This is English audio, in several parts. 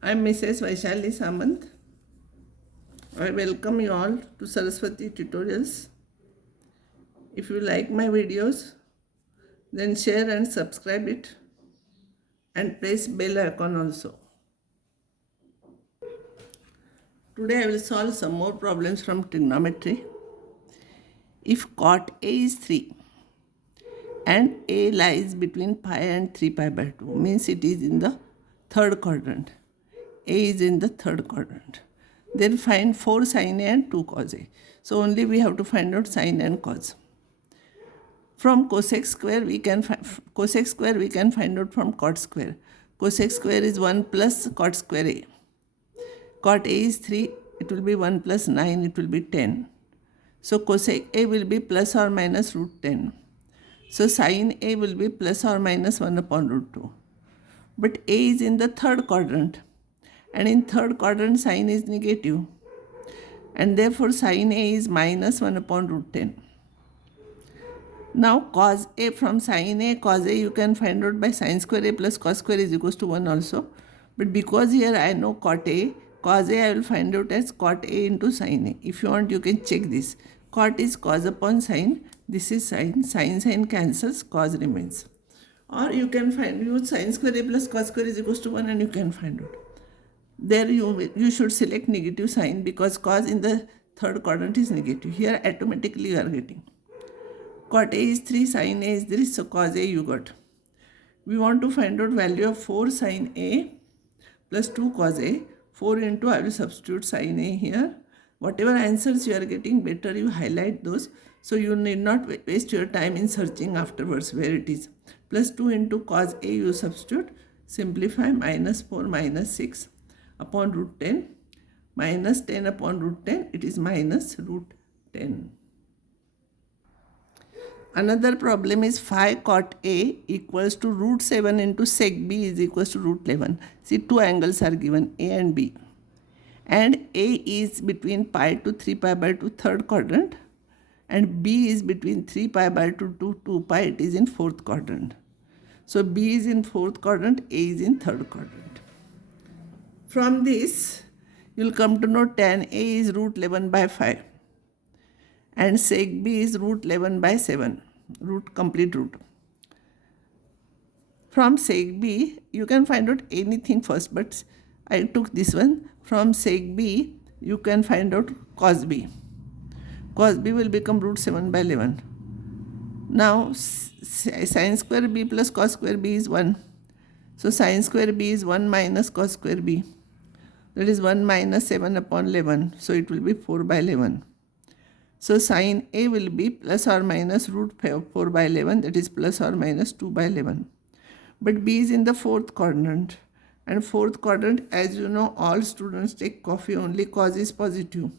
I am Mrs. Vaishali Samant. I welcome you all to Saraswati tutorials. If you like my videos, then share and subscribe it and press bell icon also. Today I will solve some more problems from trigonometry. If cot A is 3 and A lies between pi and 3 pi by 2, means it is in the third quadrant. A is in the third quadrant. Then find 4 sin A and 2 cos A. So only we have to find out sin and cos. From cosec square we can find out from cot square. Cosec square is 1 plus cot square A. Cot A is 3, it will be 1 plus 9, it will be 10. So cosec A will be plus or minus root 10. So sin A will be plus or minus 1 upon root 2. But A is in the third quadrant, and in third quadrant sin is negative, and therefore sin A is minus 1 upon root 10. Now cos A from sin A, cos A you can find out by sin square A plus cos square is equals to 1 also. But because here I know cot A, cos A I will find out as cot A into sin A. If you want you can check this. Cot is cos upon sin, this is sin, sin cancels, cos remains. Or you can use sin square A plus cos square is equals to 1 and you can find out. There you should select negative sign because cos in the third quadrant is negative. Here automatically you are getting. Cot A is 3, sin A is 3, so cos A you got. We want to find out value of 4 sin A plus 2 cos A. 4 into, I will substitute sin A here. Whatever answers you are getting, better you highlight those. So you need not waste your time in searching afterwards where it is. Plus 2 into cos A you substitute. Simplify, minus 4 minus 6 upon root 10. Minus 10 upon root 10, it is minus root 10. Another problem is phi cot A equals to root 7 into sec B is equals to root 11. See, two angles are given, A and B. And A is between pi to 3 pi by 2 third quadrant, and B is between 3 pi by 2 to 2 pi, it is in fourth quadrant. So B is in fourth quadrant, A is in third quadrant. From this, you will come to know tan A is root 11 by 5 and sec B is root 11 by 7, complete root. From sec B, you can find out anything first, but I took this one. From sec B, you can find out cos B. Cos B will become root 7 by 11. Now, sin square B plus cos square B is 1. So, sin square B is 1 minus cos square B. That is 1 minus 7 upon 11. So, it will be 4 by 11. So, sin A will be plus or minus root 4 by 11, that is plus or minus 2 by 11. But B is in the fourth quadrant. And fourth quadrant, as you know, all students take coffee, only cos is positive.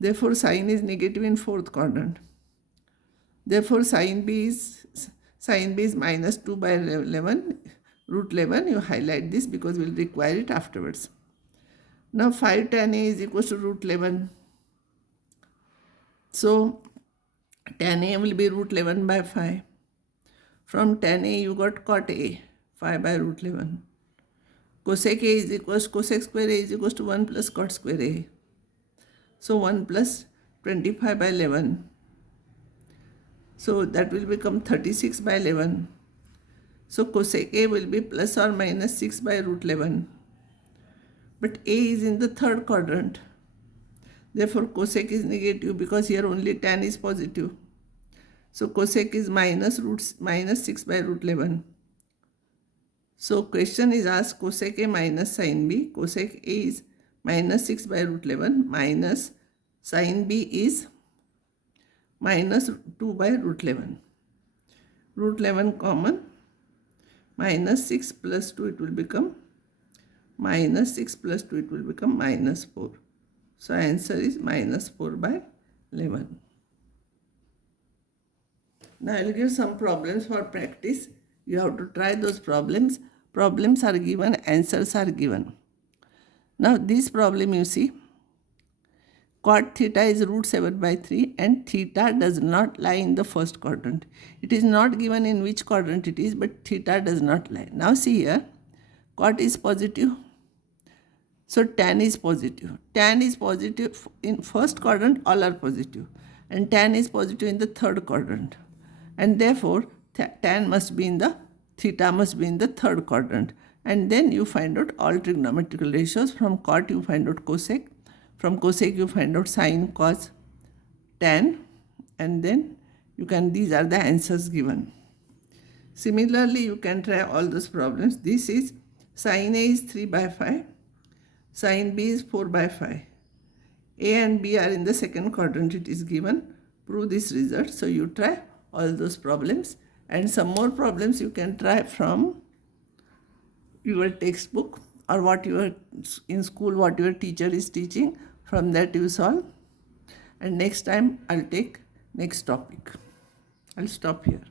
Therefore, sin is negative in fourth quadrant. Therefore, sin B is minus 2 by 11, root 11. You highlight this because we will require it afterwards. Now, 5 tan A is equal to root 11. So, tan A will be root 11 by 5. From tan A, you got cot A, 5 by root 11. Cosec A is equals, cosec square A is equals to 1 plus cot square A. So, 1 plus 25 by 11. So, that will become 36 by 11. So, cosec A will be plus or minus 6 by root 11. But A is in the third quadrant. Therefore, cosec is negative because here only tan is positive. So, cosec is minus 6 by root 11. So, question is asked cosec A minus sin B. Cosec A is minus 6 by root 11 minus sin B is minus 2 by root 11. Root 11 common, minus 6 plus 2 it will become minus 6 plus 2 it will become minus 4. So, answer is minus 4 by 11. Now, I will give some problems for practice. You have to try those problems. Problems are given, answers are given. Now, this problem you see, cot theta is root 7 by 3 and theta does not lie in the first quadrant. It is not given in which quadrant it is, but theta does not lie. Now, see here, cot is positive, So tan is positive. Tan is positive in first quadrant, all are positive. And tan is positive in the third quadrant. And therefore, tan must be in the, theta must be in the third quadrant. And then you find out all trigonometrical ratios. From cot you find out cosec. From cosec you find out sine, cos, tan. And then you can, these are the answers given. Similarly, you can try all those problems. This is sin A is 3 by 5. Sin B is 4 by 5. A and B are in the second quadrant, it is given. Prove this result. So you try all those problems, and some more problems you can try from your textbook or what you are in school, what your teacher is teaching. From that you solve. And next time I'll take next topic. I'll stop here.